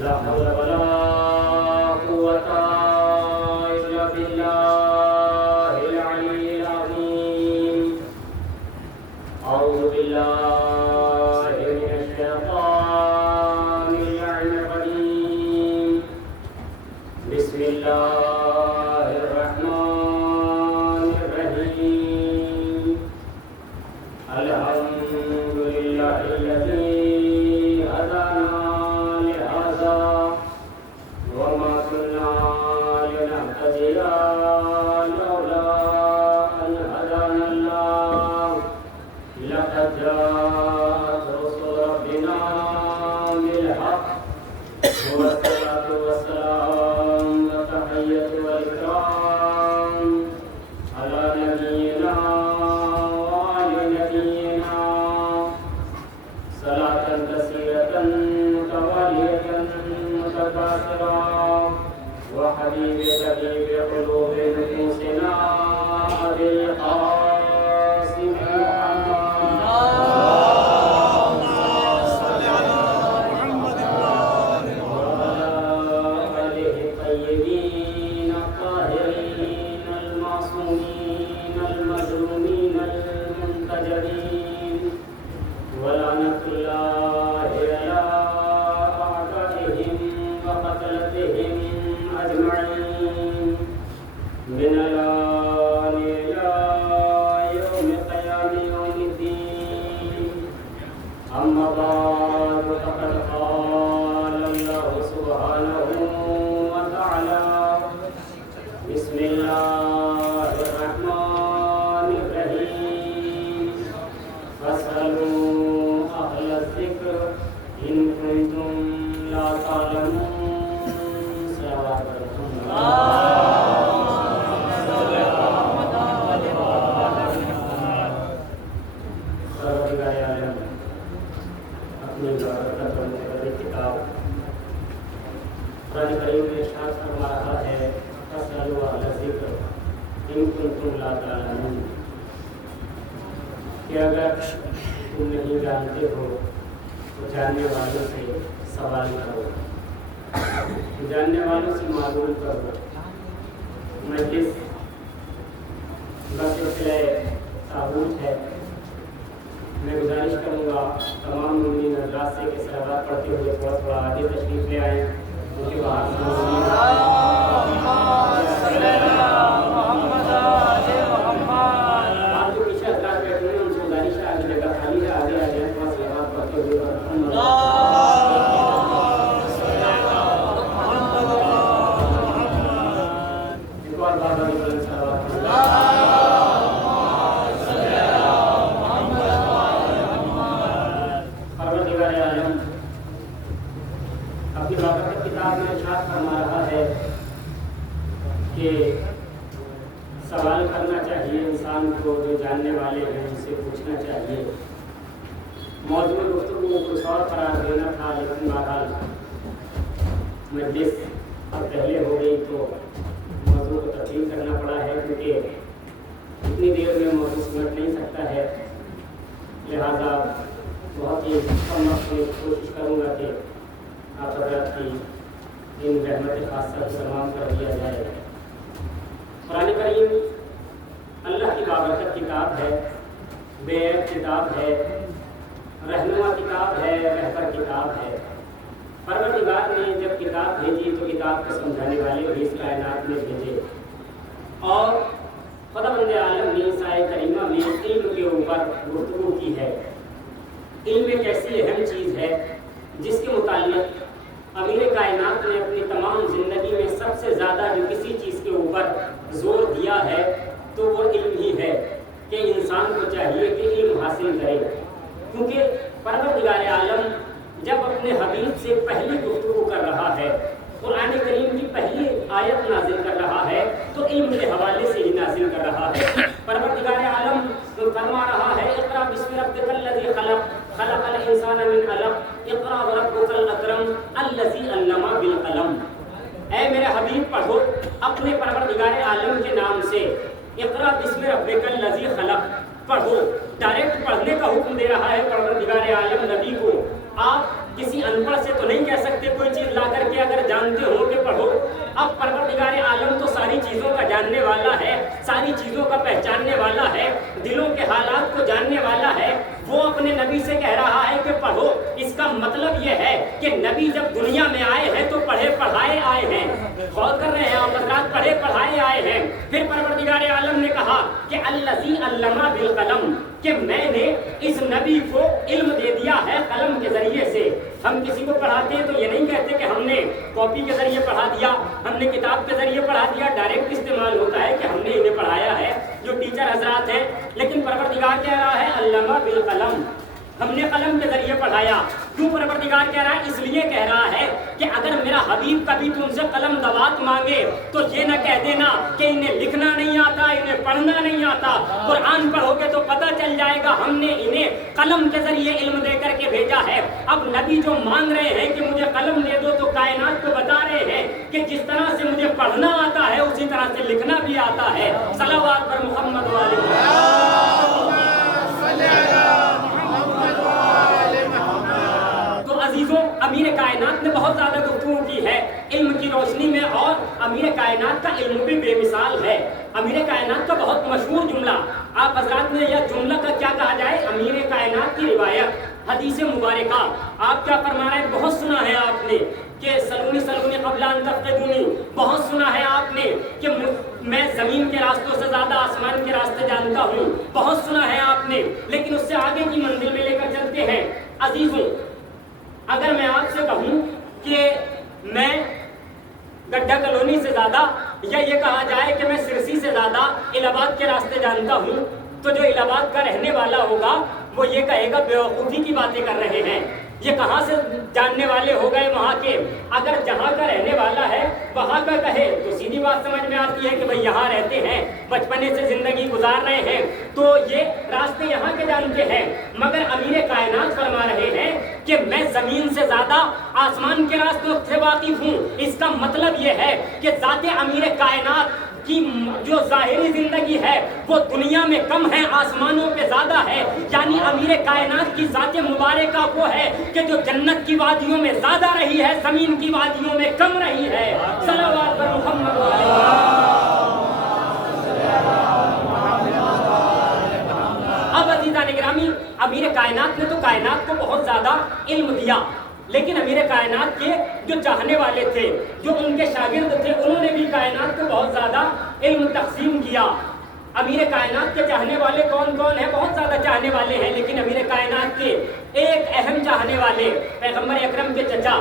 لا حول ولا قوة إلا بالله العلي العظيم. أعوذ بالله من الشيطان اللعين الرجيم. بسم الله الرحمن الرحيم. الحمد لله الذي هدانا وما كنا لنهتدي لولا أن هدانا الله. لقد جاءت رسل ربنا بالحق. والصلاة والسلام والتحية والإكرام على نبينا وعلى نبينا صلاة كثيرة متوالية متكاثرة وحبيب طبيب قلوب نفوسنا أبي القاسم محمد. اللهم صل على محمد وعلى آله الطيبين الطاهرين المعصومين المظلومين المنتجبين. ولعنة الله على أعدائهم وقتلتهم أجمعين من الآن إلى يوم قيام يوم الدين. أما بعد فقد قال الله سبحانه وتعالى: بسم الله الرحمن الرحيم. فاسألوا أهل الذكر إن كنتم لا تعلمون. صلوات اپنی کتاب قرآن کریم میں ارشاد فرما رہا ہے: فاسألوا أهل الذكر إن كنتم لا تعلمون، کہ اگر تم نہیں جانتے ہو تو جاننے والوں سے سوال کرو، جاننے والوں سے معلوم کرو۔ مجلس سلسلہ تعبوت ہے۔ میں گزارش کروں گا تمام مومنین حضرات سے کہ صلوات پڑھتے ہوئے تھوڑا تھوڑا آگے تشریف لے آئیں، کیونکہ باہر آپ جو پیچھے حضرات بیٹھے ہیں ان سے گزارش ہے آگے جگہ خالی ہے، آگے آ جائیں، تھوڑا صلوات پڑھتے ہوئے ایک اور بار بار صلوات اپنی بابرکت کتاب میں ارشاد فرما رہا ہے کہ سوال کرنا چاہیے انسان کو، جو جاننے والے ہیں ان سے پوچھنا چاہیے۔ موضوع گفتگو کچھ اور قرار دینا تھا، لیکن بہرحال مجلس اب پہلے ہو گئی تو موضوع کو تبدیل کرنا پڑا ہے، کیونکہ اتنی دیر میں موضوع سمجھ نہیں سکتا ہے، لہذا بہت ہی کم وقت میں کوشش کروں گا کہ آپ حضرات کی ان رحمت خاصہ کو تمام کر دیا جائے۔ قرآن کریم اللہ کی بابرکت کتاب ہے، بے عیب کتاب ہے، رہنما کتاب ہے، رہبر کتاب ہے۔ پروردگار نے جب کتاب بھیجی تو کتاب کو سمجھانے والے بھی اس کائنات میں بھیجے، اور خداوند عالم نے سایہ کریمہ میں علم کے اوپر گفتگو کی ہے۔ علم ایک ایسی اہم چیز ہے جس کے متعلق امیر کائنات نے اپنی تمام زندگی میں سب سے زیادہ جو کسی چیز کے اوپر زور دیا ہے تو وہ علم ہی ہے، کہ انسان کو چاہیے کہ علم حاصل کرے۔ کیونکہ پروردگار عالم جب اپنے حبیب سے پہلی گفتگو کر رہا ہے، قرآن کریم کی پہلی آیت نازل کر رہا ہے تو علم کے حوالے سے ہی نازل کر رہا ہے۔ پروردگار عالم فرما رہا ہے اقرأ بسم ربک الذی خلق خلق الانسان من علق اقرأ وربک الاکرم الذی علم بالقلم۔ اے میرے حبیب پڑھو اپنے پروردگار عالم کے نام سے، اقرأ بسم ربک الذی خلق، پڑھو۔ ڈائریکٹ پڑھنے کا حکم دے رہا ہے پروردگار عالم نبی کو۔ آپ کسی ان پڑھ سے تو نہیں کہہ سکتے کوئی چیز لا کر کے اگر جانتے ہو کہ پڑھو۔ اب پروردگار عالم تو ساری چیزوں کا جاننے والا ہے، ساری چیزوں کا پہچاننے والا ہے، دلوں کے حالات کو جاننے والا ہے، وہ اپنے نبی سے کہہ رہا ہے کہ پڑھو۔ اس کا مطلب یہ ہے کہ نبی جب دنیا میں آئے ہیں تو پڑھے پڑھائے آئے ہیں۔ غور کر رہے ہیں آپ حضرات، پڑھے پڑھائے آئے ہیں۔ پھر پروردگار عالم نے کہا کہ الذی علم بالقلم، کہ میں نے اس نبی کو علم دے دیا ہے قلم کے ذریعے سے۔ ہم کسی کو پڑھاتے ہیں تو یہ نہیں کہتے کہ ہم نے کاپی کے ذریعے پڑھا دیا، ہم نے کتاب کے ذریعے پڑھا دیا، ڈائریکٹ استعمال ہوتا ہے کہ ہم نے انہیں پڑھایا ہے جو ٹیچر حضرات ہیں۔ لیکن پروردگار کہہ رہا ہے علم بالقلم، ہم نے قلم کے ذریعے پڑھایا۔ کیوں پروردگار کہہ رہا ہے؟ اس لیے کہہ رہا ہے کہ اگر میرا حبیب کبھی تم سے قلم دوات مانگے تو یہ نہ کہہ دینا کہ انہیں لکھنا نہیں آتا، انہیں پڑھنا نہیں آتا۔ قرآن پڑھو گے تو پتہ چل جائے گا ہم نے انہیں قلم کے ذریعے علم دے کر کے بھیجا ہے۔ اب نبی جو مانگ رہے ہیں کہ مجھے قلم دے دو تو کائنات کو بتا رہے ہیں کہ جس طرح سے مجھے پڑھنا آتا ہے اسی طرح سے لکھنا بھی آتا ہے۔ صلوات پر محمد امیر کائنات نے بہت زیادہ گفتگو کی ہے علم کی روشنی میں، اور امیر کائنات کا علم بھی بے مثال ہے۔ امیر کائنات کا بہت مشہور جملہ، آپ حضرات نے یہ جملہ کا کیا کہا جائے، امیر کائنات کی روایت، حدیث مبارکہ، آپ کیا فرما رہے ہیں؟ بہت سنا ہے آپ نے کہ سلونی سلونی قبل ان تفقدونی، بہت سنا ہے آپ نے کہ میں زمین کے راستوں سے زیادہ آسمان کے راستے جانتا ہوں، بہت سنا ہے آپ نے۔ لیکن اس سے آگے کی منزل میں لے کر چلتے ہیں۔ عزیزوں، اگر میں آپ سے کہوں کہ میں گڈھا کالونی سے زیادہ، یا یہ کہا جائے کہ میں سرسی سے زیادہ الہ آباد کے راستے جانتا ہوں، تو جو الہ آباد کا رہنے والا ہوگا وہ یہ کہے گا بیوقوفی کی باتیں کر رہے ہیں، یہ کہاں سے جاننے والے ہو گئے وہاں کے۔ اگر جہاں کا رہنے والا ہے وہاں کا کہے تو سیدھی بات سمجھ میں آتی ہے کہ بھئی یہاں رہتے ہیں، بچپنے سے زندگی گزار رہے ہیں تو یہ راستے یہاں کے جانتے ہیں۔ مگر امیر کائنات فرما رہے ہیں کہ میں زمین سے زیادہ آسمان کے راستوں سے واقف ہوں۔ اس کا مطلب یہ ہے کہ ذات امیر کائنات کی جو ظاہری زندگی ہے وہ دنیا میں کم ہے، آسمانوں پہ زیادہ ہے۔ یعنی امیر کائنات کی ذات مبارکہ وہ ہے کہ جو جنت کی وادیوں میں زیادہ رہی ہے، زمین کی وادیوں میں کم رہی ہے۔ صلوات پر محمد اب عزیزان گرامی، امیر کائنات نے تو کائنات کو بہت زیادہ علم دیا، لیکن امیر کائنات کے جو چاہنے والے تھے، جو ان کے شاگرد تھے، انہوں نے بھی کائنات کو بہت زیادہ علم تقسیم کیا۔ امیر کائنات کے چاہنے والے کون کون ہیں؟ بہت زیادہ چاہنے والے ہیں، لیکن امیر کائنات کے ایک اہم چاہنے والے پیغمبر اکرم کے چچا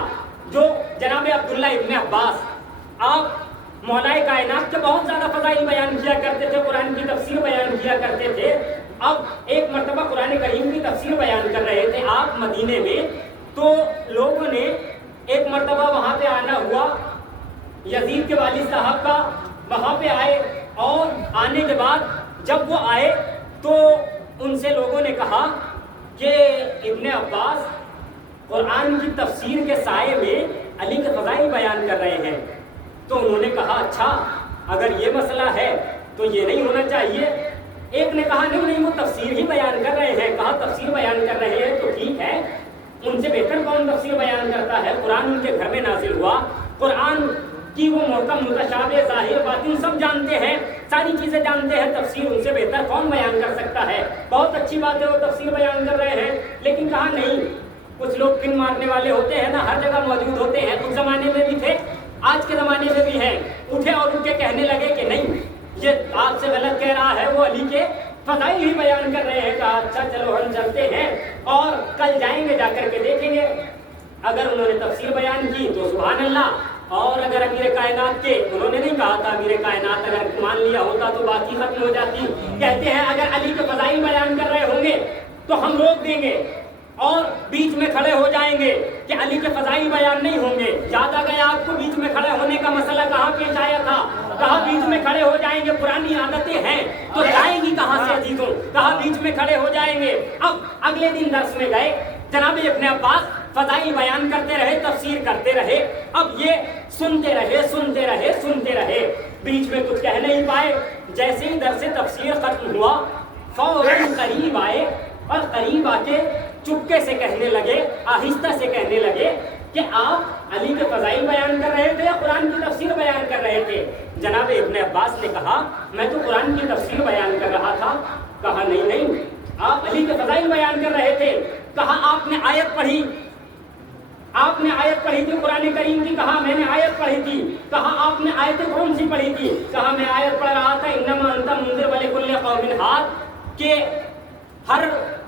جو جناب عبداللہ ابن عباس، آپ مولا کائنات کے بہت زیادہ فضائل بیان کیا کرتے تھے، قرآن کی تفسیر بیان کیا کرتے تھے۔ اب ایک مرتبہ قرآن کریم کی تفسیر بیان کر رہے تھے آپ مدینے میں، تو لوگوں نے ایک مرتبہ وہاں پہ آنا ہوا، یزید کے والد صاحب کا، وہاں پہ آئے، اور آنے کے بعد جب وہ آئے تو ان سے لوگوں نے کہا کہ ابن عباس قرآن کی تفسیر کے سائے میں علی کے فضائل بیان کر رہے ہیں۔ تو انہوں نے کہا اچھا اگر یہ مسئلہ ہے تو یہ نہیں ہونا چاہیے۔ ایک نے کہا نہیں وہ تفسیر ہی بیان کر رہے ہیں۔ کہا تفسیر بیان کر رہے ہیں تو ٹھیک ہے، ان سے بہتر کون تفسیر بیان کرتا ہے؟ قرآن ان کے گھر میں نازل ہوا، قرآن کی وہ محکم متشابہ ظاہر باطن سب جانتے ہیں، ساری چیزیں جانتے ہیں، تفسیر ان سے بہتر کون بیان کر سکتا ہے؟ بہت اچھی بات ہے وہ تفسیر بیان کر رہے ہیں، لیکن کہا نہیں، کچھ لوگ پن مارنے والے ہوتے ہیں نا، ہر جگہ موجود ہوتے ہیں، اس زمانے میں بھی تھے، آج کے زمانے میں بھی ہیں۔ اٹھے اور اٹھ کے کہنے لگے کہ نہیں یہ آپ سے غلط کہہ رہا ہے، وہ علی کے فضائل ہی بیان کر رہے ہیں۔ کہا اچھا چلو ہم چلتے ہیں اور کل جائیں گے، جا کر کے دیکھیں گے۔ اگر انہوں نے تفسیر بیان کی تو سبحان اللہ، اور اگر امیر کائنات کے، انہوں نے نہیں کہا تھا امیر کائنات، اگر مان لیا ہوتا تو بات ہی ختم ہو جاتی۔ کہتے ہیں اگر علی کے فضائل بیان کر رہے ہوں گے تو ہم روک دیں گے، اور بیچ میں کھڑے ہو جائیں گے کہ علی کے فضائل بیان نہیں ہوں گے. یاد آ گیا آپ کو بیچ میں کھڑے ہونے کا مسئلہ کہاں پیش آیا تھا؟ کہا بیچ میں کھڑے ہو جائیں گے, پرانی عادتیں ہیں تو جائیں گی کہاں سے عزیزوں؟ کہا بیچ میں کھڑے ہو جائیں گے. اب اگلے دن درس میں گئے, جناب ابن عباس فضائل بیان کرتے رہے, تفسیر کرتے رہے. اب یہ سنتے رہے, بیچ میں کچھ کہہ نہیں پائے. جیسے ہی درس تفسیر ختم ہوا فوراً قریب آئے اور قریب آ کے چپکے سے کہنے لگے, آہستہ سے کہنے لگے کہ آپ علی کے فضائل بیان کر رہے تھے یا قرآن کی تفسیر بیان کر رہے تھے؟ جناب ابن عباس نے کہا میں تو قرآن کی تفسیر بیان کر رہا تھا. کہا نہیں, آپ علی کے فضائل بیان کر رہے تھے. کہا آپ نے آیت پڑھی تھی قرآن کریم کی؟ کہا میں نے آیت پڑھی تھی. کہا آپ نے آیت کون سی پڑھی تھی؟ کہا میں آیت پڑھ رہا تھا انما انت منذر ولکل قوم ہاد, کہ ہر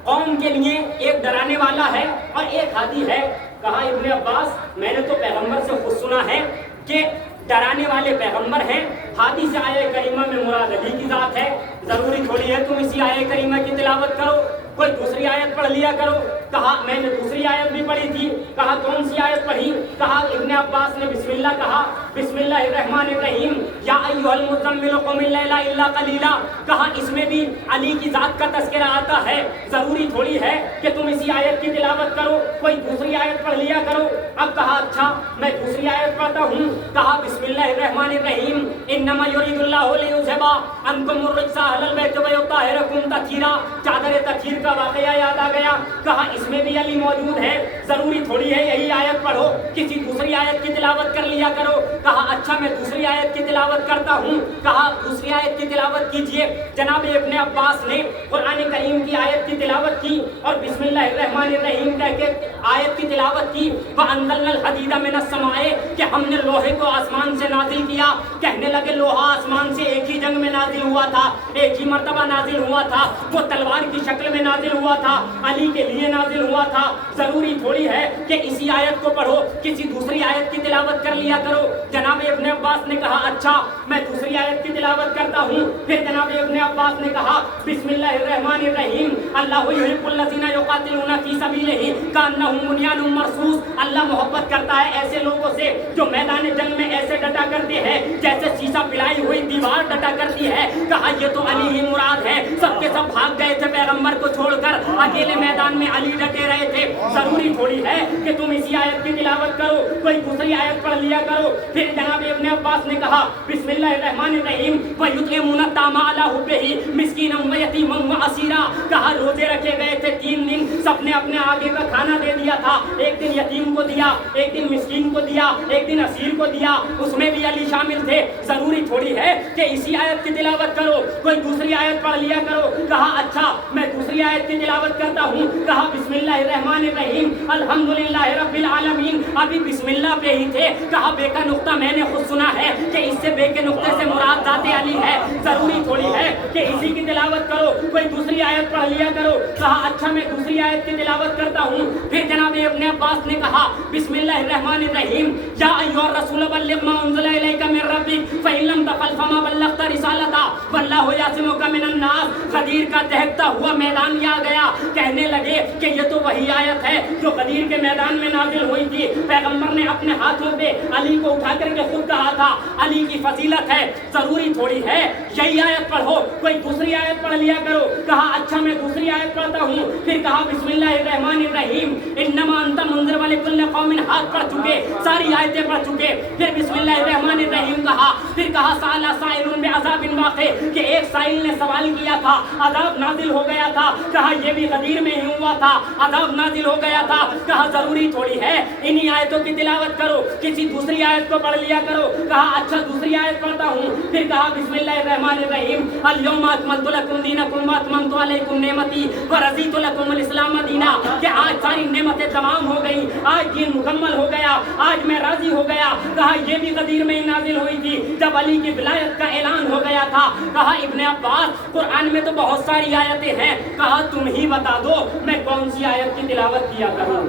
قوم کے لیے ایک ڈرانے والا ہے اور ایک ہادی ہے. کہا ابن عباس میں نے تو پیغمبر سے خود سنا ہے کہ ڈرانے والے پیغمبر ہیں, ہادی سے آیت کریمہ میں مراد علی کی ذات ہے. ضروری تھوڑی ہے تم اسی آیت کریمہ کی تلاوت کرو, کوئی دوسری آیت پڑھ لیا کرو. کہا میں نے دوسری آیت بھی پڑھی تھی. کہا کون سی آیت پڑھی؟ کہا ابن عباس نے بسم اللہ کہا, بسم اللہ الرحمن الرحیم, یا ایھا المزمل قم اللیل الا قلیلا. کہا اس میں بھی علی کی ذات کا تذکرہ آتا ہے. ضروری تھوڑی ہے کہ تم اسی آیت کی تلاوت کرو, کوئی دوسری آیت پڑھ لیا کرو. اب کہا اچھا میں دوسری آیت پڑھتا ہوں. کہا بسم اللہ الرحمن الرحیم, انما یرید اللہ لیذھب عنکم الرجس اہل البیت ویطہرکم تطہیرا. چادر تطہیر کا واقعہ یاد آ گیا. کہا اس میں بھی علی موجود ہے, ضروری تھوڑی ہے یہی آیت پڑھو, کسی دوسری آیت کی تلاوت کر لیا کرو. کہا اچھا میں دوسری آیت کی تلاوت کرتا ہوں. کہا دوسری آیت کی تلاوت کیجئے. جناب ابن عباس نے قرآن کریم کی آیت کی تلاوت کی اور بسم اللہ الرحمن الرحیم کہہ کے آیت کی تلاوت کی. وَأَنزَلْنَا الْحَدِيدَ مِنَ السَّمَاءِ, کہ ہم نے لوہے کو آسمان سے نازل کیا. کہنے لگے لوہا آسمان سے ایک ہی جنگ میں نازل ہوا تھا, ایک ہی مرتبہ نازل ہوا تھا, وہ تلوار کی شکل میں نازل ہوا تھا, علی کے لیے نازل ہوا تھا. ضروری تھوڑی ہے کہ اسی آیت کو پڑھو, کسی دوسری آیت کی تلاوت کر لیا کرو. جناب ابن عباس نے کہا اچھا میں دوسری آیت کی تلاوت کرتا ہوں. پھر جناب ابن عباس نے کہا بسم اللہ الرحمن الرحیم, اللہ یحب الذین یقاتلون فی سبیلہ کانہم بنیان مرصوص. اللہ محبت کرتا ہے ایسے لوگوں سے جو میدان جنگ میں ایسے ڈٹا کرتے ہیں جیسے شیشہ پلائی ہوئی دیوار ڈٹا کرتی ہے. کہا یہ تو علی ہی مراد ہے. سب کے سب بھاگ گئے تھے پیغمبر کو چھوڑ کر, اکیلے میدان میں علی ڈٹے رہے تھے. ضروری تھوڑی ہے کہ تم اسی آیت کی تلاوت کرو, کوئی دوسری آیت پڑھ لیا کرو. پھر جناب ابن عباس نے کہا بسم اللہ الرحمن الرحیم, وَيُطْعِمُونَ الطَّعَامَ عَلَىٰ حُبِّهِ مِسْكِینًا وَیَتِیمًا وَأَسِیرًا. کہا روزے رکھے گئے تھے 3 دن, سب نے اپنے آگے کا کھانا دے دیا تھا. ایک دن یتیم کو دیا, ایک دن مسکین کو دیا, ایک دن اسیر کو دیا, اس میں بھی علی شامل تھے. ضروری تھوڑی ہے کہ اسی آیت کی تلاوت کرو, کوئی دوسری آیت پڑھ لیا کرو. کہا اچھا میں دوسری آیت کی تلاوت کرتا ہوں. کہا بسم اللہ الرحمن الرحیم, الحمدللہ رب العالمین. ابھی بسم اللہ پہ ہی تھے. کہا بے کا نقطہ میں نے خود سنا ہے کہ اس سے بے کے نقطے سے مراد ذات علی ہے. ضروری تھوڑی ہے کہ اسی کی تلاوت کرو, کوئی دوسری آیت پڑھ لیا کرو. کہا اچھا میں دوسری آیت کی تلاوت کرتا ہوں. پھر جناب ابن عباس نے کہا بسم اللہ الرحمن الرحیم, یا ایھا الرسول بلغ ما انزل الیک من ربک فإن لم تفعل فما بلغت رسالتہ واللہ یعصمک من الناس. غدیر کا دہکتا ہوا میدان میں آ گیا. کہنے لگے کہ یہ تو وہی آیت ہے جو غدیر کے میدان میں نازل ہوئی تھی. پیغمبر نے اپنے ہاتھوں پہ علی کو اٹھا کر کے خود کہا تھا علی کی فضیلت ہے. ضروری تھوڑی ہے یہی آیت پڑھو, کوئی دوسری آیت پڑھ لیا کرو. کہا اچھا میں دوسری آیت پڑھتا ہوں. پھر کہا بسم اللہ الرحمن الرحیم, انما انت منذر ولکل قوم ہاتھ پڑھ چکے, ساری آیتیں پڑھ چکے. پھر بسم اللہ الرحمن الرحیم کہا. پھر کہا سأل سائل بعذاب واقع, کہ ایک سائل نے سوال کیا تھا, عذاب نازل ہو گیا تھا. کہا یہ بھی غدیر میں ہی ہوا تھا, عذاب نازل ہو گیا تھا. کہا ضروری تھوڑی ہے انہی آیتوں کی تلاوت کرو, کسی دوسری آیت کو پڑھ لیا کرو. کہا اچھا دوسری آیت پڑھتا ہوں. پھر کہا بسم اللہ الرحمن الرحیم, الیوم اکملت لکم دینکم واتممت علیکم نعمتی ورضیت لکم الاسلام دینا. کہ آج ساری نعمتیں تمام ہو گئی, آج دین مکمل ہو گیا, آج میں راضی ہو گیا. کہا یہ بھی غدیر میں ہی نازل ہوئی تھی جب علی کی ولایت کا اعلان ہو گیا تھا. کہا ابن عباس قرآن میں تو بہت ساری آیتیں ہیں, کہا تم ہی بتا دو میں کون سی آیت کی تلاوت کیا کروں.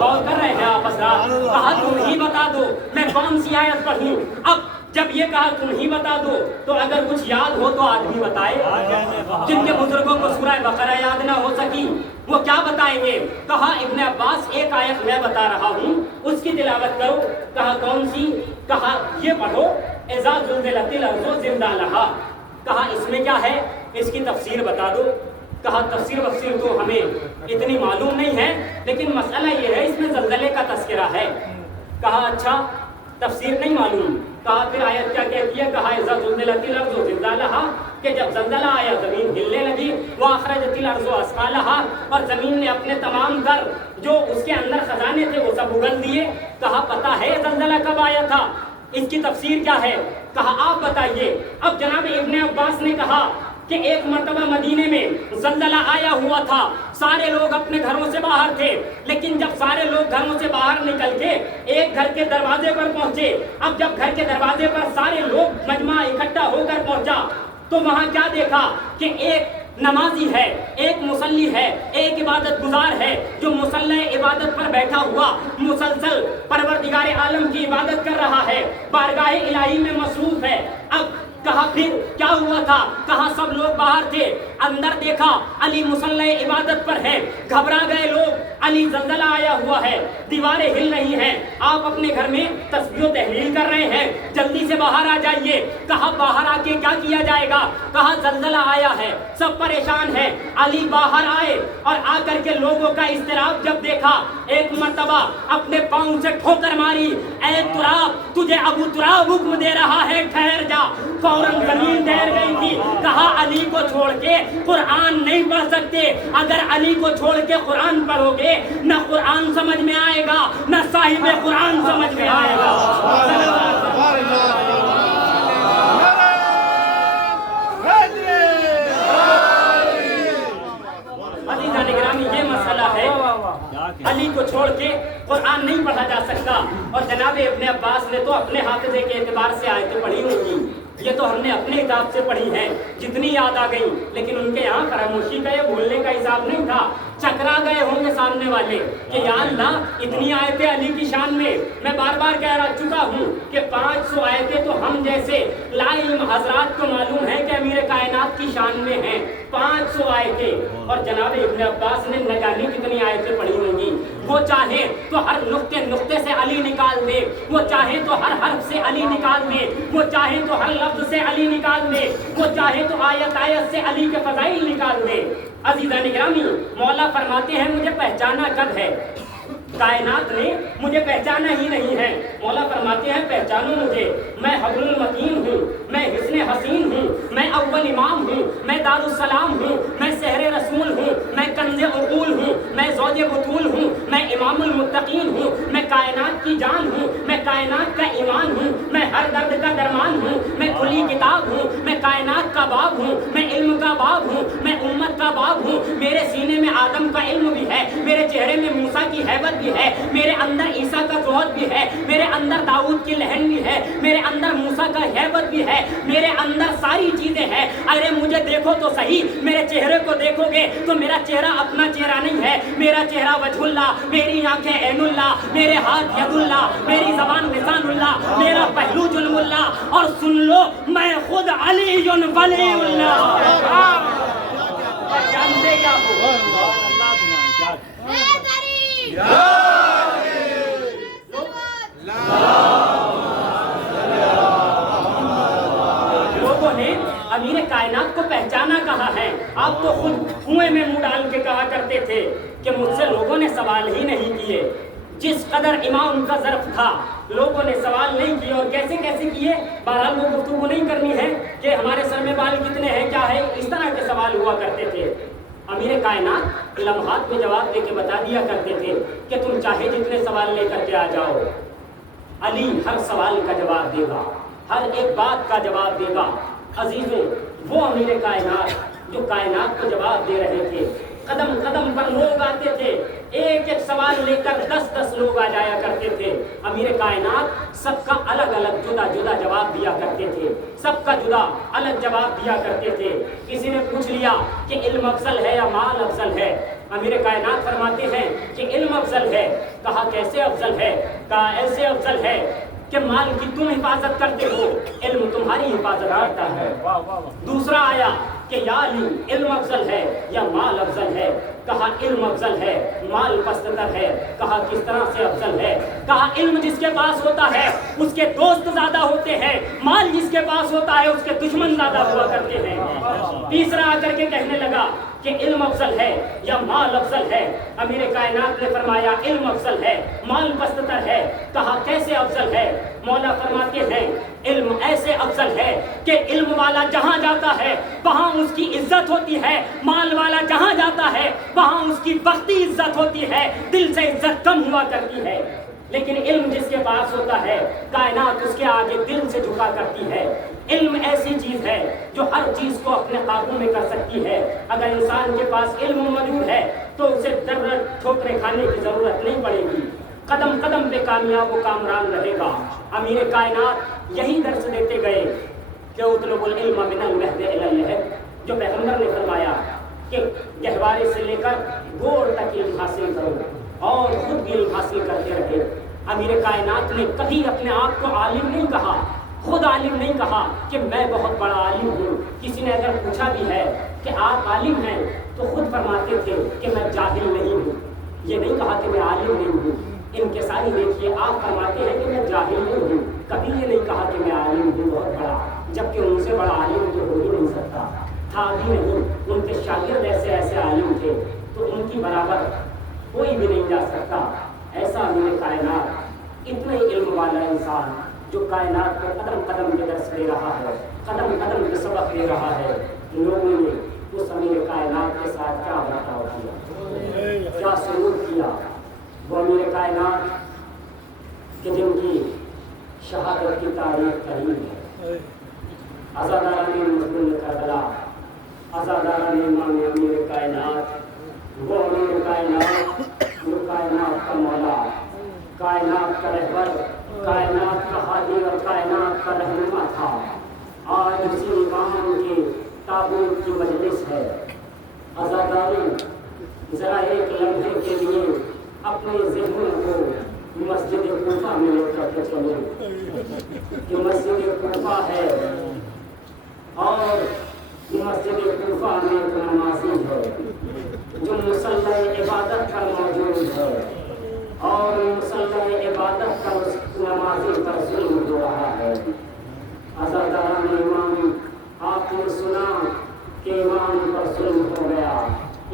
غور کر رہے ہیں آپ حضرات, کہا تم ہی بتا دو میں کون سی آیت پڑھوں. اب جب یہ کہا تم ہی بتا دو تو اگر کچھ یاد ہو تو آدمی بتائے. جن کے بزرگوں کو سورہ بقرہ یاد نہ ہو سکی وہ کیا بتائیں گے؟ کہا ابن عباس ایک آیت میں بتا رہا ہوں اس کی تلاوت کرو. کہا کون سی؟ کہا یہ پڑھو اذا زلزلت الارض زلزالہا. کہا اس میں کیا ہے؟ اس کی تفسیر بتا دو. کہا تفسیر تو ہمیں اتنی معلوم نہیں ہے لیکن مسئلہ یہ ہے اس میں زلزلے کا تذکرہ ہے. کہا اچھا تفسیر نہیں معلوم. کہا پھر آیت کیا کہتی ہے؟ کہا اذا زلزلت الارض زلزالہا کہ جب زلزلہ آیا زمین ہلنے لگی. واخرجت الارض اثقالہا اور زمین نے اپنے تمام گھر جو اس کے اندر خزانے تھے وہ سب اگل دیے. کہا پتہ ہے زلزلہ کب آیا تھا؟ اس کی تفسیر کیا ہے؟ کہا آپ بتائیے. اب جناب ابن عباس نے کہا کہ ایک مرتبہ مدینے میں زلزلہ آیا ہوا تھا. سارے لوگ اپنے گھروں سے باہر تھے لیکن جب سارے لوگ گھروں سے باہر نکل کے ایک گھر کے دروازے پر پہنچے. اب جب گھر کے دروازے پر سارے لوگ مجمع اکٹھا ہو کر پہنچا تو وہاں کیا دیکھا کہ ایک نمازی ہے، ایک مصلی ہے، ایک عبادت گزار ہے جو مصلی عبادت پر بیٹھا ہوا مسلسل پروردگار عالم کی عبادت کر رہا ہے، بارگاہ الہی میں مصروف ہے. اب کہا پھر کیا ہوا تھا؟ کہا سب لوگ باہر تھے، اندر دیکھا علی مصلی عبادت پر ہے. گھبرا گئے لوگ، علی زلزلہ آیا ہوا ہے، دیواریں ہل رہی ہیں، آپ اپنے گھر میں تسبیح و تحلیل کر رہے ہیں، جلدی سے باہر آ جائیے. کہا باہر آ کے کیا کیا جائے گا؟ کہا زلزلہ آیا ہے، سب پریشان ہیں. علی باہر آئے اور آ کر کے لوگوں کا اضطراب جب دیکھا ایک مرتبہ اپنے پاؤں سے ٹھوکر ماری. اے تراب تجھے ابو تراب حکم دے رہا ہے ٹھہر جا. فوراً زمین ٹھہر گئی تھی. کہا علی کو چھوڑ کے قرآن نہیں پڑھ سکتے. اگر علی کو چھوڑ کے قرآن پڑھو گے نہ قرآن سمجھ میں آئے گا نہ صاحب قرآن سمجھ میں آئے گا. عزیزان گرامی یہ مسئلہ ہے، علی کو چھوڑ کے قرآن نہیں پڑھا جا سکتا. اور جناب ابن عباس نے تو اپنے حافظے کے اعتبار سے آیتیں پڑھی ہوں گی، یہ تو ہم نے اپنے حساب سے پڑھی ہیں جتنی یاد آ گئی. لیکن ان کے یہاں فراموشی کا یا بھولنے کا حساب نہیں تھا. چکرا گئے ہوں گے سامنے والے کہ یا اللہ اتنی آیتیں علی کی شان میں. میں بار بار کہہ رہا چکا ہوں کہ 500 آیتیں تو ہم جیسے لا علم حضرات کو معلوم ہے کہ امیر کائنات کی شان میں ہیں. 500 آیتیں. اور جناب ابن عباس نے نہ جانے کتنی آیتیں پڑھی ہوں گی. وہ چاہے تو ہر نقطے سے علی نکال دے، وہ چاہے تو ہر حرف سے علی نکال دے، وہ چاہے تو ہر لفظ سے علی نکال دے، وہ چاہے تو آیت سے علی کے فضائل نکال دے. عزیزان گرامی مولا فرماتے ہیں مجھے پہچانا کب ہے؟ کائنات نے مجھے پہچانا ہی نہیں ہے. مولا فرماتے ہیں پہچانو مجھے، میں حبل المتین ہوں، میں حسن حسین ہوں، میں اول امام ہوں، میں دار السلام ہوں، میں سحر رسول ہوں، میں کنز عقول ہوں، میں زوج بطول ہوں، میں امام المتقین ہوں، میں کائنات کی جان ہوں، میں کائنات کا ایمان ہوں، میں ہر درد کا درمان ہوں، میں کھلی کتاب ہوں، میں کائنات کا باب ہوں، میں علم کا باب ہوں، میں امت کا باب ہوں. میرے سینے میں آدم کا علم بھی ہے، میرے چہرے میں موسیٰ کی ہیبت بھی ہے، میرے اندر عیسیٰ کا جوہر بھی ہے، میرے اندر داؤد کی لہن بھی ہے، میرے اندر موسیٰ کا ہیبت بھی ہے، میرے اندر ساری چیزیں ہیں. ارے مجھے دیکھو تو صحیح، میرے چہرے کو دیکھو گے تو میرا چہرہ اپنا چہرہ نہیں ہے، میرا چہرہ وجہ اللہ، میری آنکھیں عین اللہ، میرے ہاتھ ید اللہ، میری زبان لسان اللہ، میرا پہلو جلم اللہ. اور سن لو میں خود علی ولی اللہ. جانتے کیا ہو؟ لوگوں نے امیر کائنات کو پہچانا کہا ہے. آپ تو خود کنویں میں منہ ڈال کے کہا کرتے تھے کہ مجھ سے لوگوں نے سوال ہی نہیں کیے. جس قدر امام کا ظرف تھا لوگوں نے سوال نہیں کیے. اور کیسے کیسے کیے؟ بہرحال وہ گفتگو نہیں کرنی ہے کہ ہمارے سر میں بال کتنے ہیں، کیا ہے، اس طرح کے سوال ہوا کرتے تھے. امیر کائنات لمحات میں جواب دے کے بتا دیا کرتے تھے کہ تم چاہے جتنے سوال لے کر کے آ جاؤ، علی ہر سوال کا جواب دے گا، ہر ایک بات کا جواب دے گا. عزیزوں وہ امیر کائنات جو کائنات کو جواب دے رہے تھے. قدم قدم پر لوگ آتے تھے، ایک ایک سوال لے کر 10 لوگ آ جایا کرتے تھے. امیر کائنات سب کا الگ الگ جدا جدا جواب دیا کرتے تھے، سب کا جدا الگ جواب دیا کرتے تھے. کسی نے پوچھ لیا کہ علم افضل ہے یا مال افضل ہے؟ امیر کائنات فرماتے ہیں کہ علم افضل ہے. کہا کیسے افضل ہے؟ کہا ایسے افضل ہے کہ مال کی تم حفاظت کرتے ہو، علم تمہاری حفاظت کرتا ہے۔ دوسرا آیا کہ یا علی علم افضل ہے یا مال افضل ہے؟ کہا علم افضل ہے، مال پستتر ہے۔ کہا کس طرح سے افضل ہے؟ کہا علم جس کے پاس ہوتا ہے اس کے دوست زیادہ ہوتے ہیں، مال جس کے پاس ہوتا ہے اس کے دشمن زیادہ ہوا کرتے ہیں۔ تیسرا آ کر کے کہنے لگا کہ علم افضل ہے یا مال افضل ہے؟ امیر کائنات نے فرمایا علم افضل ہے، مال پستتر ہے۔ کہا کیسے افضل ہے؟ مولا فرماتے ہیں علم ایسے افضل ہے کہ علم والا جہاں جاتا ہے وہاں اس کی عزت ہوتی ہے، مال والا جہاں جاتا ہے وہاں اس کی بختی عزت ہوتی ہے، دل سے عزت کم ہوا کرتی ہے۔ لیکن علم جس کے پاس ہوتا ہے کائنات اس کے آگے دل سے جھکا کرتی ہے۔ علم ایسی چیز ہے جو ہر چیز کو اپنے قابو میں کر سکتی ہے۔ اگر انسان کے پاس علم موجود ہے تو اسے ڈر ٹھوکریں کھانے کی ضرورت نہیں پڑے گی، قدم قدم پہ کامیاب و کامران رہے گا۔ امیر کائنات یہی درس دیتے گئے کہ اطلب العلم من المہد الی اللحد، جو پیغمبر نے فرمایا کہ گہوارے سے لے کر گور تک علم حاصل کرو اور خود بھی علم حاصل کرتے رہے۔ امیر کائنات نے کبھی اپنے آپ کو عالم نہیں کہا، خود عالم نہیں کہا کہ میں بہت بڑا عالم ہوں۔ کسی نے اگر پوچھا بھی ہے کہ آپ عالم ہیں تو خود فرماتے تھے کہ میں جاہل نہیں ہوں، یہ نہیں کہا کہ میں عالم نہیں ہوں۔ ان کے ساری دیکھیے آپ فرماتے ہیں کہ میں جاہل نہیں ہوں، کبھی یہ نہیں کہا کہ میں عالم ہوں بہت بڑا، جبکہ ان سے بڑا عالم تو ہو ہی نہیں سکتا تھا بھی نہیں۔ ان کے شاگرد ایسے عالم تھے تو ان کی برابر کوئی بھی نہیں جا سکتا۔ ایسا امیر کائنات اتنا ہی علم والا انسان جو کائنات کو قدم قدم پہ درس دے رہا ہے، قدم قدم پہ سبق دے رہا ہے، لوگوں نے اس امیر کائنات کے ساتھ کیا برتاؤ کیا، کیا سلوک کیا۔ وہ امیر کائنات کہ جن کی شہادت کی تاریخ قریب ہے، عزاداران مظلوم کربلا، عزاداران امام امیر کائنات، وہ امیر کائنات جو کائنات کا مولا، کائنات کا رہبر، کائنات کا ہادی اور کائنات کا رہنما تھا۔ آج اسی امام کے تابوت کی مجلس ہے۔ عزاداروں ذرا ایک لمحے کے لیے اپنے ذہنوں کو مسجد کوفہ میں لے کر کے چلیں کہ مسجد کوفہ ہے اور مسجد کوفہ میں ایک نمازی ہے جو مصلی عبادت پر موجود ہے اور مصلی عبادت پر اس نمازی پر ظلم ہو رہا ہے۔ عزاداران امام، آپ نے سنا کہ امام پر ظلم ہو گیا،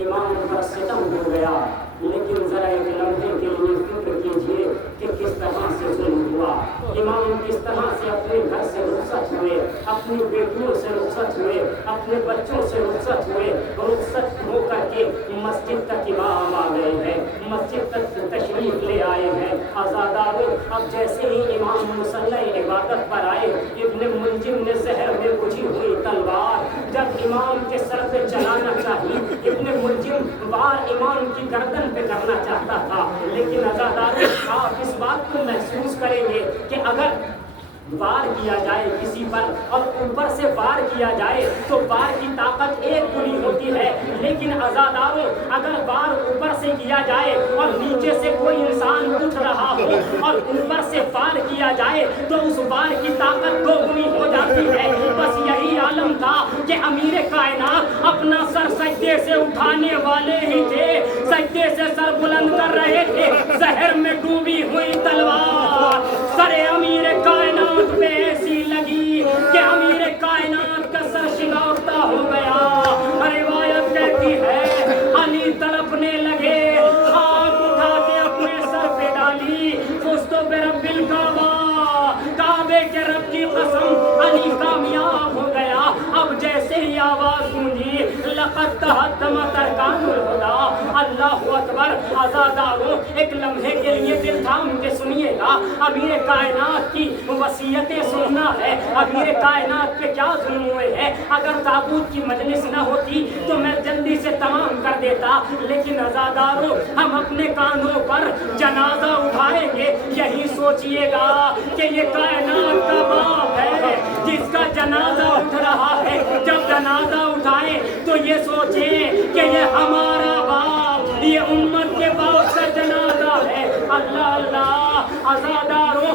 امام پر ستم ہو گیا، لیکن ذرا ایک لمحے کے لیے فکر کیجیے کہ کس طرح سے ظلم ہوا۔ امام کس طرح سے اپنے گھر سے رخصت ہوئے، اپنی بیٹیوں سے رخصت ہوئے، اپنے بچوں سے رخصت ہوئے، رخصت ہو کر کے مسجد تک امام آ گئے ہیں، مسجد تک تشریف لے آئے ہیں۔ عزاداروں اب جیسے ہی امام مصلی عبادت پر آئے، ابن ملجم نے زہر میں بجھی ہوئی تلوار جب امام کے سر پہ چلانا چاہی، ابن ملجم وار امام کی گردن پہ کرنا چاہتا تھا، لیکن عزاداروں آپ اس بات کو محسوس کریں گے کہ اگر وار کیا جائے کسی پر اور اوپر سے وار کیا جائے تو وار کی طاقت ایک گنی ہوتی ہے، لیکن عزاداروں اگر وار اوپر سے کیا جائے اور نیچے سے کوئی انسان اٹھ رہا ہو اور اوپر سے وار کیا جائے تو اس وار کی طاقت دو گنی ہو جاتی ہے۔ بس یہی عالم تھا کہ امیر کائنات اپنا سر سجدے سے اٹھانے والے ہی تھے، سجدے سے سر بلند کر رہے تھے، زہر میں ڈوبی ہوئی تلوار سر امیر کائنات پہ ایسی لگی کہ امیر کائنات کا سر شگافتہ ہو گیا۔ روایت کہتی ہے علی تڑپنے لگے، خاک اٹھا کے اپنے سر پہ ڈالی، فزت برب الکعبہ، کعبے کے رب کی قسم علی کامیاب ہو گیا۔ اب جیسے ہی آواز گونجی لقد تہدمت ارکان الہدی، اللہ اکبر۔ عزاداروں ایک لمحے کے لیے دل تھام کے سنیے گا، امیر کائنات کی وصیتیں سننا ہے، امیر کائنات پہ کیا ظلم ہوئے ہیں۔ اگر تابوت کی مجلس نہ ہوتی تو میں جلدی سے تمام کر دیتا، لیکن عزاداروں ہم اپنے کانوں پر جنازہ اٹھائیں گے، یہی سوچئے گا کہ یہ کائنات کا باپ ہے جس کا جنازہ اٹھ رہا ہے۔ جب جنازہ اٹھائیں تو یہ سوچیں کہ یہ ہمارا باپ، یہ امت کے باپ کا جنازہ ہے۔ اللہ اللہ، عزاداروں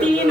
3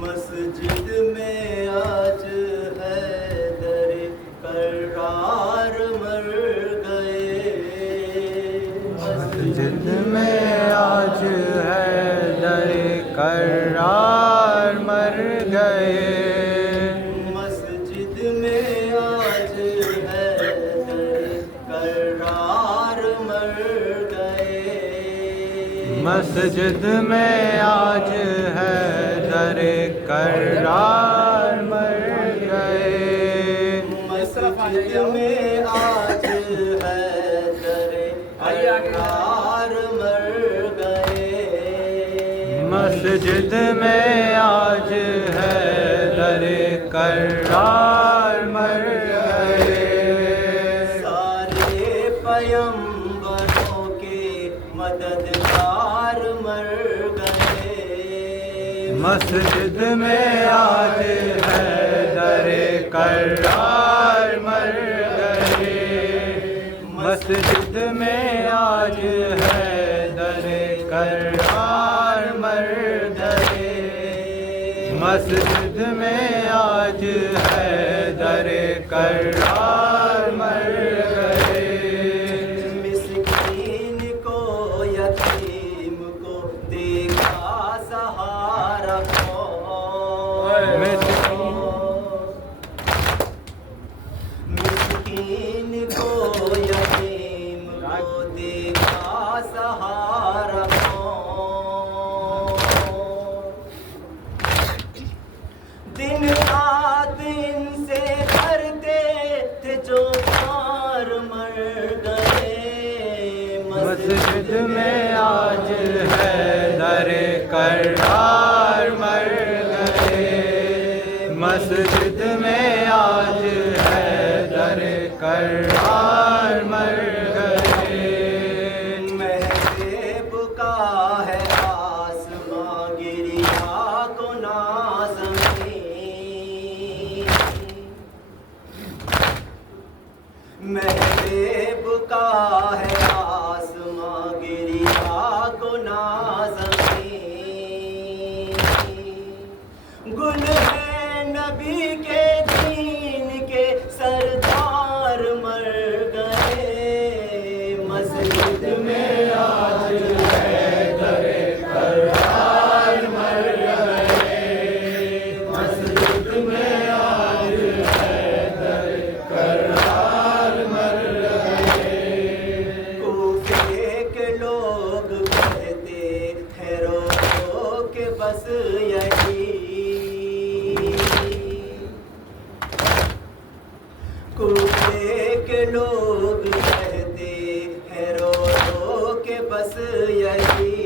مسجد میں آج حیدر کرار مر گئے، مسجد میں آج حیدر کرار مر گئے، مسجد میں آج حیدر کرار مر گئے، مسجد میں آج حیدر کرار مر گئے، مسجد میں آج حیدر کرار مر گئے، مسجد میں آج حیدر کرار مر گئے، سارے پیمبروں کے مددگار مر گئے، مسجد میں آج حیدر کرار مر گئے، مسجد میں آج حیدر کرار مر گئے، مسجد میں آج حیدر کرار مر گئے، مسکین کو یتیم کو دیکھا سہارا کون، مسکین کو یتیم کو دیکھا سہارا کون، دن رات ان سے کرتے تھے جو پار مر گئے، مسجد میں آج حیدر کرار مر گئے، مسجد میں آج حیدر کرار مر گئے، محراب کا ہے آسماں گریا کو نازمی، محراب کا ہے آسماں گریا کو نازمی، گل ہے نبی کے دین کے سردار مر گئے، مسجد میں آج حیدر کرار مر گئے، مسجد میں آج حیدر کرار مر گئے، کوفے کے لوگ کہتے ہیں رو رو کے بس یہی، کوفے کے لوگ کہتے ہیں رو رو کے بس یہی،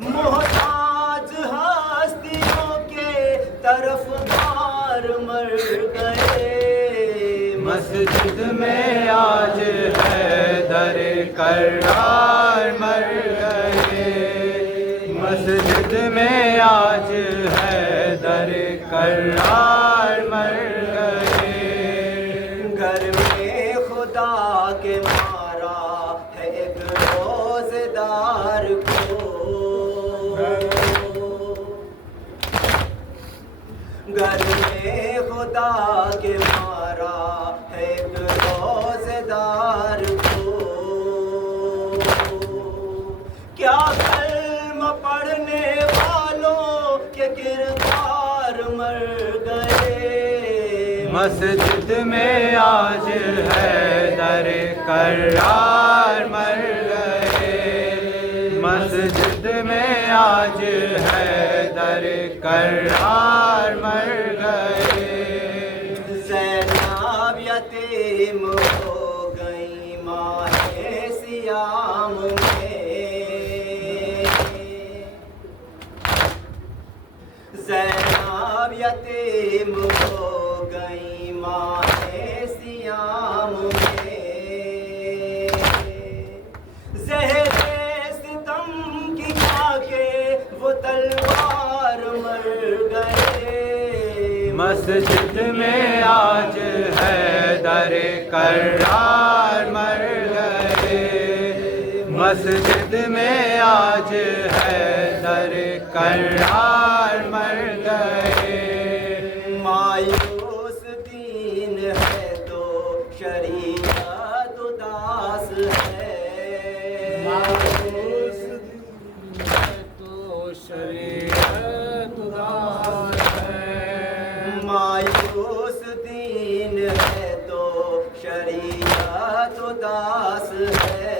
محتاج ہستیوں کے طرفدار مر گئے، مسجد میں آج حیدر کرار مر گئے، مسجد میں آج حیدر کرار مر گئے، گھر میں خدا کے مارا ہے ایک روزے دار کو، گھر میں خدا کے مارا مسجد میں آج حیدر کرار مر گئے، مسجد میں آج حیدر کرار مر گئے، زینب یتیم ہو گئی ماہ سیام میں، زینب یتیم ہو گئی ماہ سیام میں، زہر ستم کی کھا کے وہ تلوار مر گئے، مسجد میں آج حیدر کرار مر گئے، مسجد میں آج حیدر کرار مر گئے، مایوس دین ہے تو شریعت اداس ہے، مایوس دین ہے تو شریعت اداس ہے، مایوس دین ہے تو شریعت اداس ہے،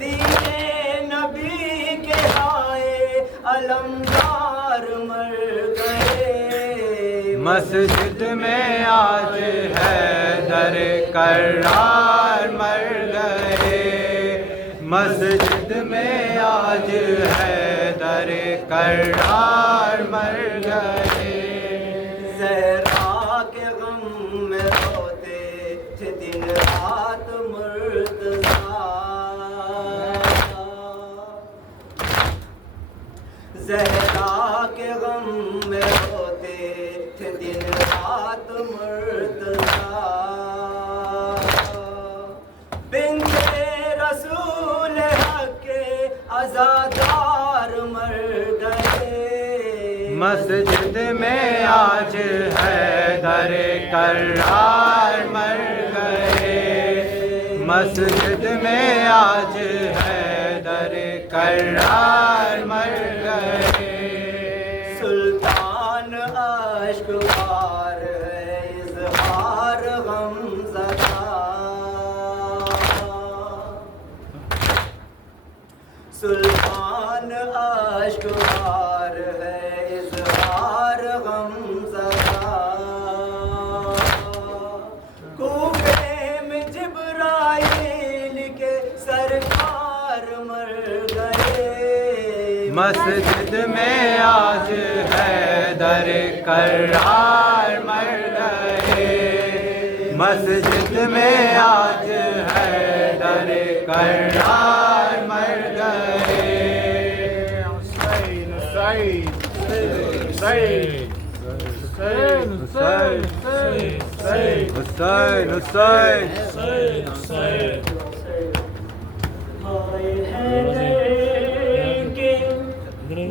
دین نبی کے ہائے علمدار مر گئے، مسجد میں آج حیدر کرار مر گئے، مسجد میں آج حیدر کرار مر گئے، زہرا کے غم میں روتے تھے دن رات مرتضیٰ، زہرا کے غم میں روتے تھے دن رات مرتضیٰ، بنت رسول حق کے عزادار مر گئے، مسجد میں آج حیدر کرار مر گئے، مسجد میں آج حیدر کرار مر گئے، سلطان اشکبار ہے اظہار غم زدہ، سلطان اشکبار ہے اظہار غم زدہ، کوفے میں جبرائیل کے سرکار مر گئے، مسجد میں آج حیدر کرار مر گئے، مسجد میں آج حیدر کرار مر گئے، حسین حسین حسین حسین حسین حسین حسین،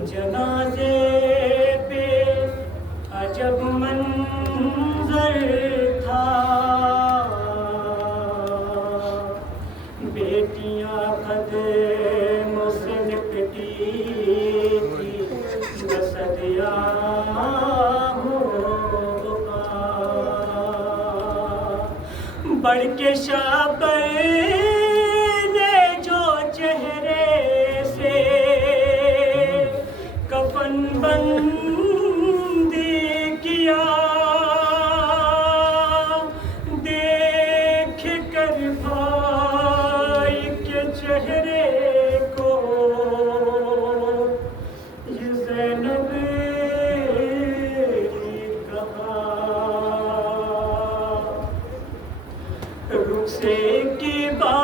جنازے پہ عجب منظر تھا، بیٹیاں قدموں سے لپٹی تھی، بسدیا بڑھ کے شابر نے جو چہرے سے کفن بندی کیا، دیکھ کر بھائی کے چہرے کو یہ زینب کہا، رخسے کی بات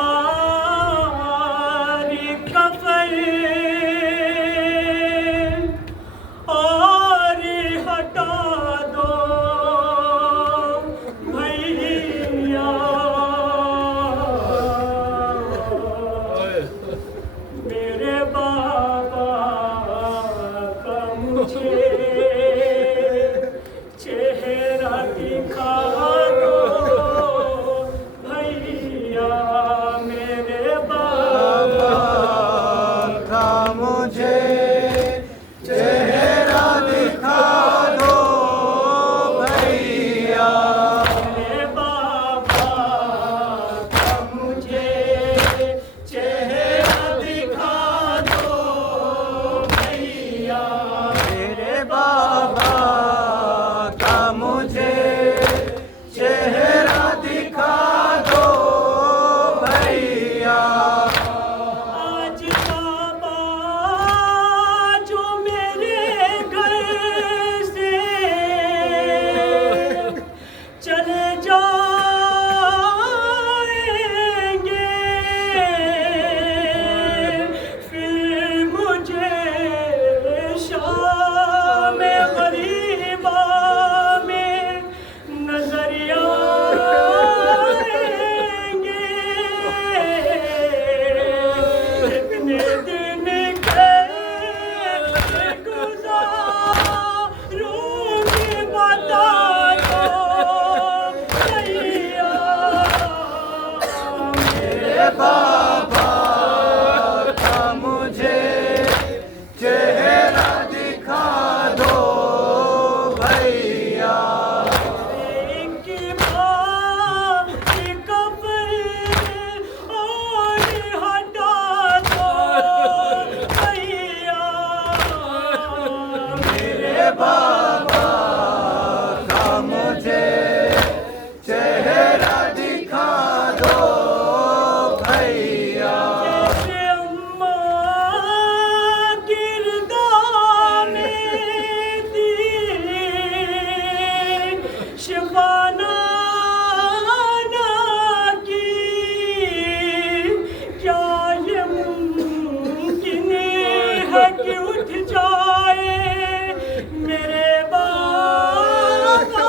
بیٹھ جائے میرے بابا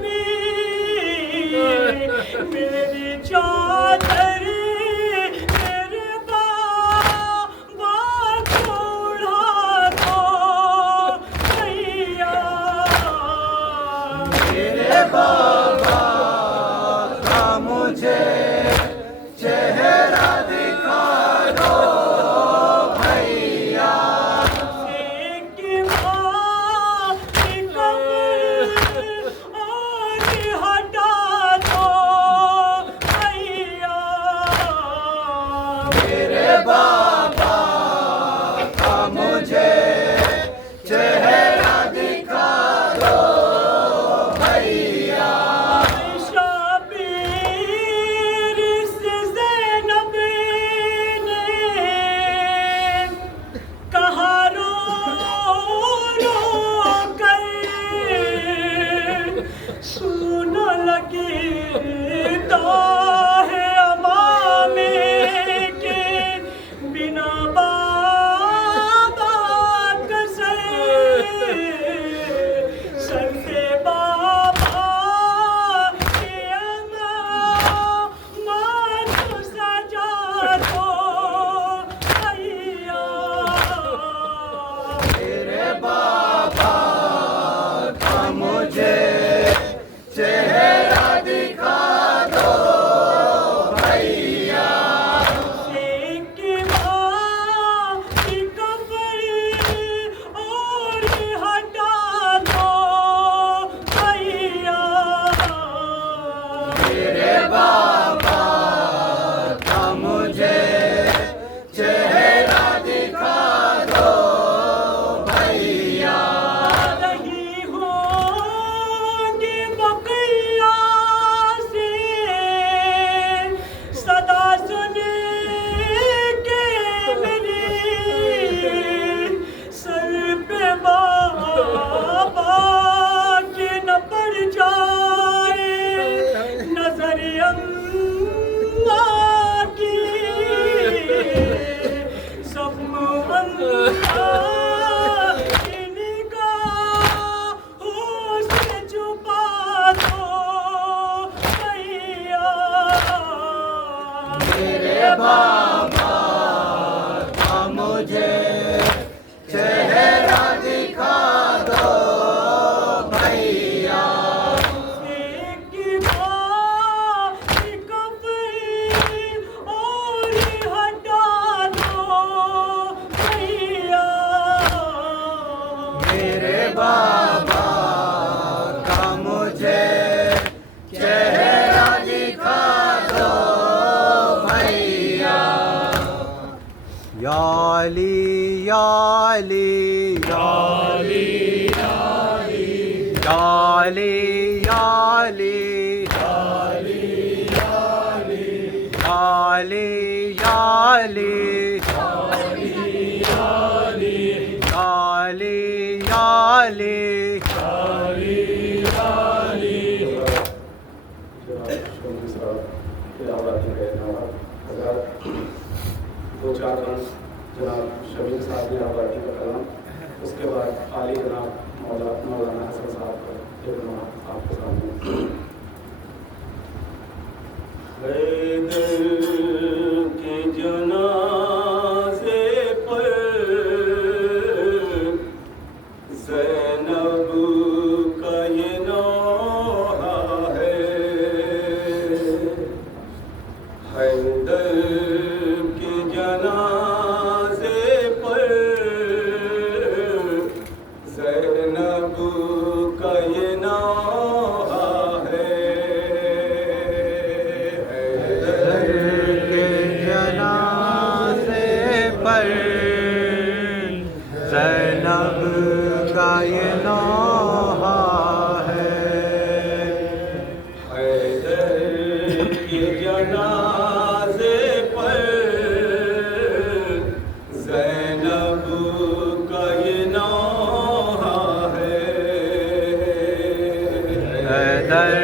میں میری چادر میرے بابا کو اڑا دو بھیا میرے بابا کا مجھے چہرہ دکھا دو بھیا ایک ماں کی قبر اور ہٹا دو بھیا میرے بابا کا مجھے چہرہ دکھا دو بھیا شبیر سے زینب نے کہا رو رو کر سونا لگتا ہے امامے کے بنا بابا کا سر سے بابا کے امامت سجا دو بھیا میرے بابا کا مجھے چہرہ دکھا دو بھیا ایک ماں کی قبر اور ہٹا دو بھیا میرے بابا کا مجھے چہرہ دکھا دو بھیا نہیں ہوں گی بقیہ سے صدا سنے کے میری سر پہ بابا کے نہ پڑ جائے نظر اماں کی زخم اماں کی نگاہوں سے چھپا دو بھیا میرے بابا کا مجھے چہرہ دکھا دو بھیا ایک ماں کی قبر اور ہٹا دو بھیا میرے بابا کا مجھے چہرہ دکھا دو بھیا یا علی یا علی یا علی یا علی یا علی یا علی یا علی یا علی دو چار رنگ جناب شبیر صاحب نے آبادی کا کلام اس کے بعد عالی جناب مولانا حسن صاحب کا آپ کے سامنے حیدر کے جنازے پر زینب کا یہ نوحہ ہے حیدر کے جنازے پر زینب کا یہ نوحہ ہے حیدر کے جنازے پر زینب کا یہ نوحہ ہے حیدر کے جنازے پر زینب کا یہ نوحہ ہے حیدر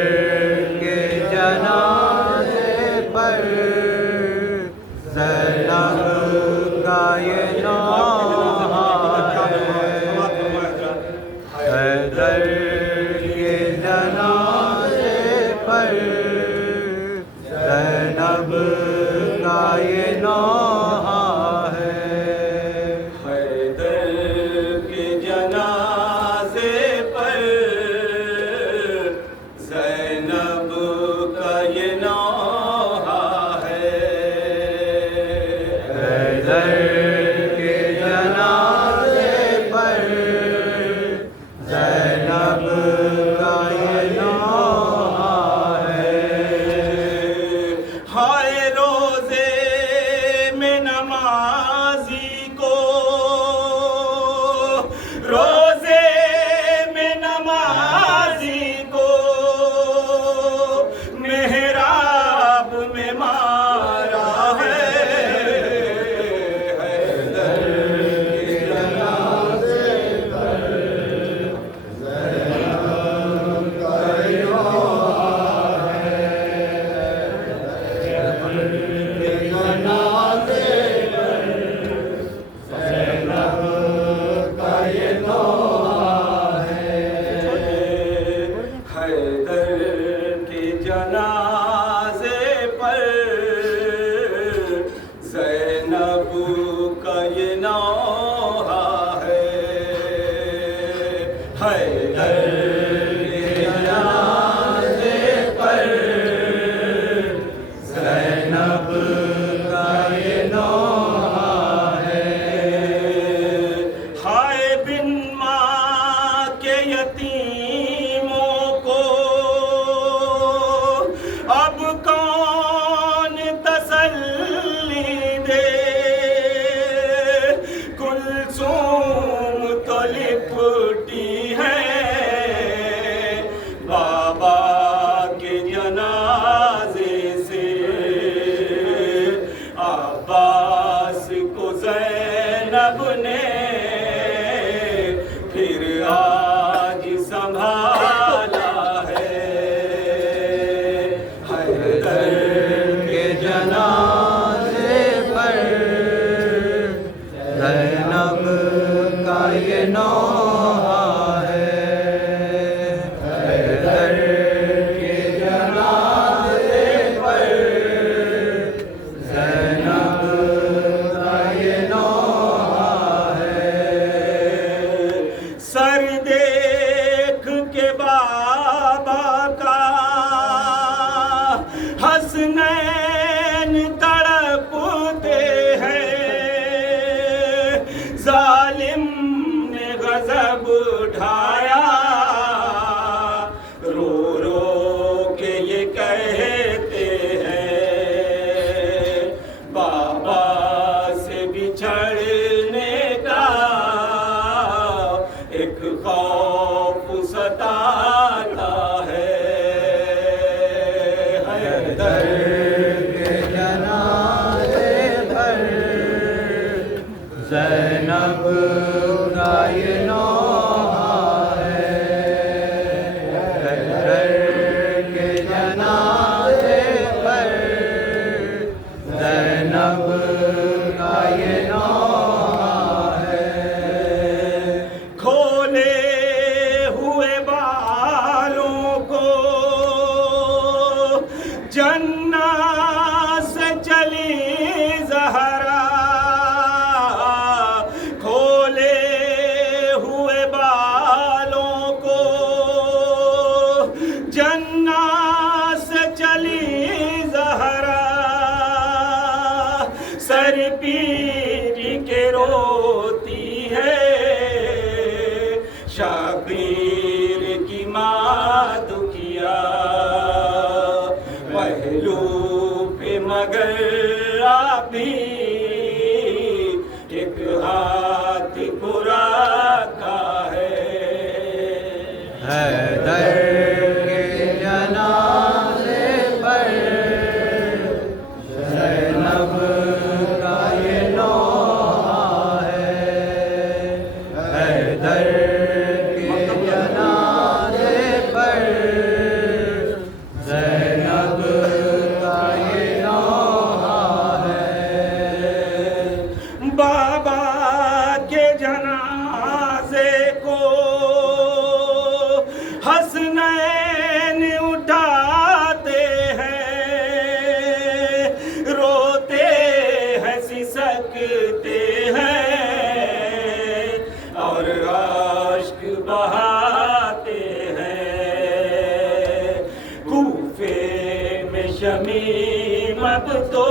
کے جنازے پر زینب کا یہ نوحہ نمازی کو روزے میں نمازی کو محراب میں مارا ہے جنازے پر زینب کا یہ نوحہ ہے حیدر کے جنازے پر زینب کا یہ نوحہ ہے ہائے بن ماں کے یتیموں کو اب کون تسلی دے کلثوم تو لپٹی ہے بابا کے جنازے سے عباس کو زینب نے پھر آج سنبھالا ہے کے جنازے پر زینب کا یہ نوحہ ہے حیدر کے جنازے پر زینب کا یہ نوحہ ہے سر دیکھ کے بابا کا حسنین تڑپتے ہیں ظالم نے غضب اٹھایا رو رو کے یہ کہتے ہیں بابا سے بچھڑنے کا ایک خوف ستاتا ہے حیدر کے جنازے پر زینب کا یہ نوحہ ہے حیدر کے جنازے پر زینب کا یہ نوحہ ہے کھولے ہوئے بالوں کو جنت سے چلی زہرا کھولے ہوئے بالوں کو جنت سے چلی زہرا سر پیٹ کے روتی ہے شبیر کی ماں دکھیا پہلو پہ مگر آپ بھی ایک ہاتھ پورا کا ہے حیدر کے جنازے پر زینب کا یہ نوحہ ہے حیدر کے جنازے پر زینب کا یہ نوحہ ہے بابا کے جنازے کو حسنین اٹھاتے ہیں روتے ہیں سسکتے ہیں اور اشک بہاتے ہیں کوفے میں شمیم اب تو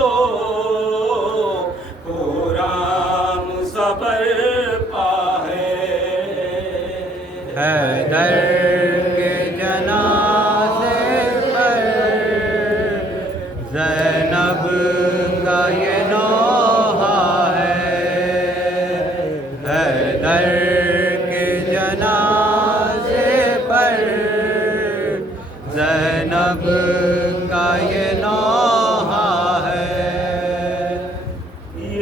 قرآن صبر پا ہے حیدر کے جنازے پر زینب کا یہ نوحہ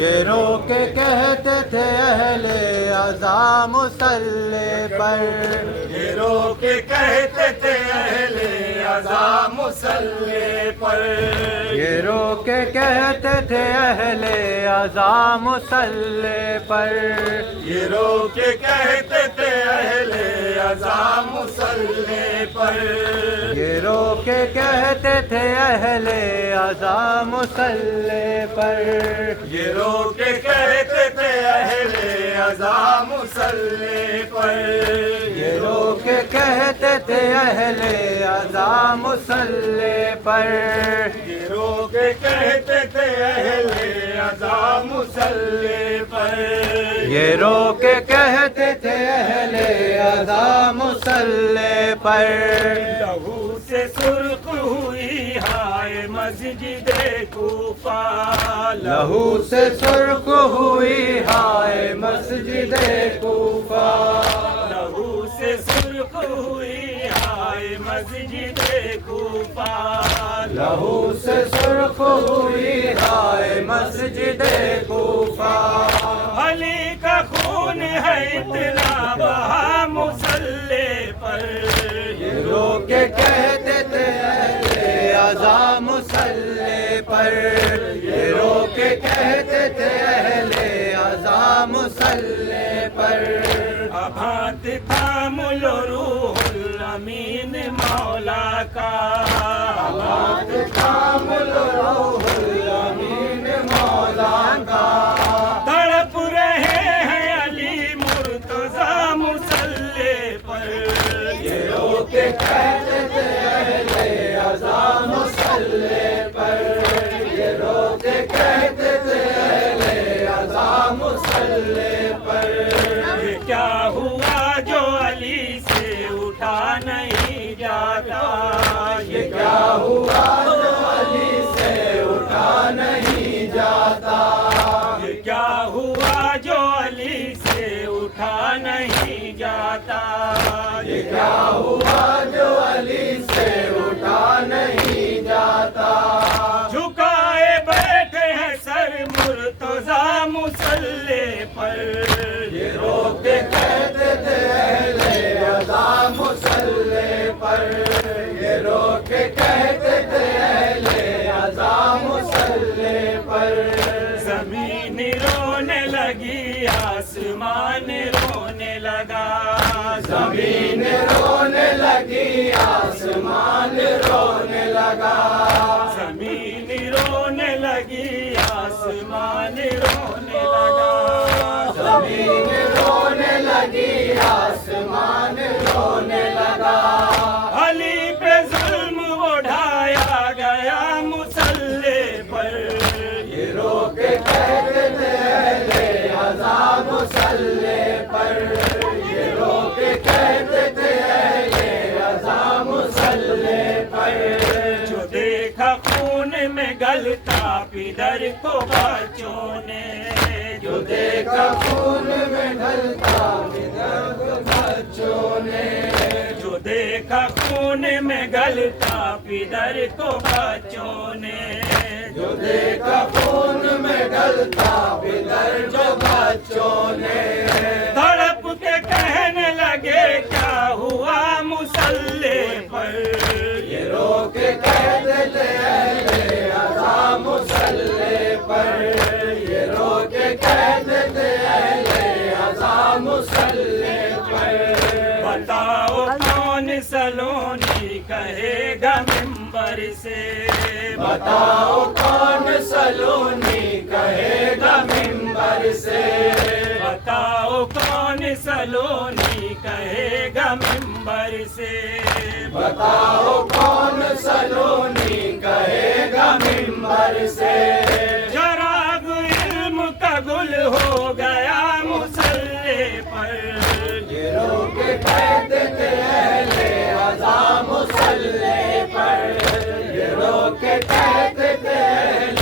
یہ رو کے کہتے تھے اہل عزا مصلی پر، یہ رو کے کہتے تھے اہل عزا مصلی پر، یہ رو کے کہتے تھے اہل عزا مصلی پر، یہ رو کے کہتے تھے اہل عزا مصلی پر، یہ رو کے کہتے تھے اہل عزا مصلی پر، یہ رو کے کہتے تھے اہل عزا مصلی پر، یہ رو کے کہتے تھے اہل عزا مصلی پر، یہ رو کے کہتے تھے اہل عزا مصلی پر، یہ رو کے کہتے تھے اہل عزا مصلی پر، لہو سے سرخ ہوئی ہائے مسجد کوفہ، لہو سے سرخ ہوئی ہائے مسجد کوفہ، لہو سے سرخ ہوئی ہائے مسجد کوفہ، لہو سے سرخ ہوئی ہائے مسجد کوفہ، علی کا خون ہے اتنا بہا مصلی پر، یہ رو کے کہتے تھے اہل عزا مصلی پر، یہ رو کے کہتے تھے اہل عزا مصلی پر، ابھات تھا مل روح الامین مولا کا، آباد کامل روح الامین مولا کا، تڑپ رہے ہیں علی مرتضیٰ مصلی پر، یہ رو کے کہتے تھے اہل عزا مصلی پر، یہ رو کے کہتے تھے اہل عزا مصلی پر، یہ کیا ہوا جو علی سے اٹھا نہیں جاتا، یہ کیا ہوا جو علی سے اٹھا نہیں جاتا، یہ کیا ہوا جو علی سے اٹھا نہیں جاتا، یہ کیا ہوا جو علی سے اٹھا نہیں جاتا، جھکائے بیٹھے ہیں سر مرتضیٰ مصلی پر، یہ رو کے کہتے تھے اہل عزا مصلی پر، یہ رو کے کہتے تھے اہل عزا مصلی پر، زمین رونے لگی آسمان رونے لگا، زمین رونے لگی آسمان رونے لگا، زمین رونے لگی آسمان رونے لگا، زمین رونے لگی آسمان رونے لگا، علی پہ ظلم اڑھایا گیا مصلی پر، یہ رو کے کہتے تھے اہل عزا مصلی پر، یہ رو کے کہتے تھے اہل عزا مصلی پر، جو دیکھا خون میں گلتا پدر کو بچوں نے، جو دیکھا خون میں ڈھلتا بدر کو بچوں نے، جو دیکھا خون میں گلتا پدر کو بچوں نے، جو دیکھا خون میں ڈھلتا بدر جو بچوں نے، تڑپ کے کہنے لگے کیا ہوا مصلی پر، یہ رو کے کہتے تھے اہل عزا مصلی پر، یہ رو کے کہتے تھے اہل عزا مصلی پر، بتاؤ کون سلونی کہے گا منبر سے، بتاؤ کون سلونی کہے گا منبر سے، بتاؤ کون سلونی کہے گا منبر سے، بتاؤ کون سلونی کہے گا منبر سے، چراغ علم کا گل ہو گیا مصلی پر، یہ رو کے کہتے تھے اہل عزا مصلی پر، یہ رو کے کہتے تھے اہل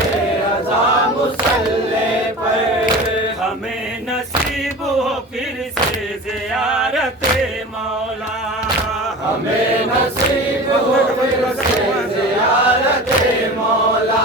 عزا مصلی پر، ہمیں نصیب ہو پھر سے زیارت مولا، ہمیں نصیب ہو پھر سے زیارت مولا،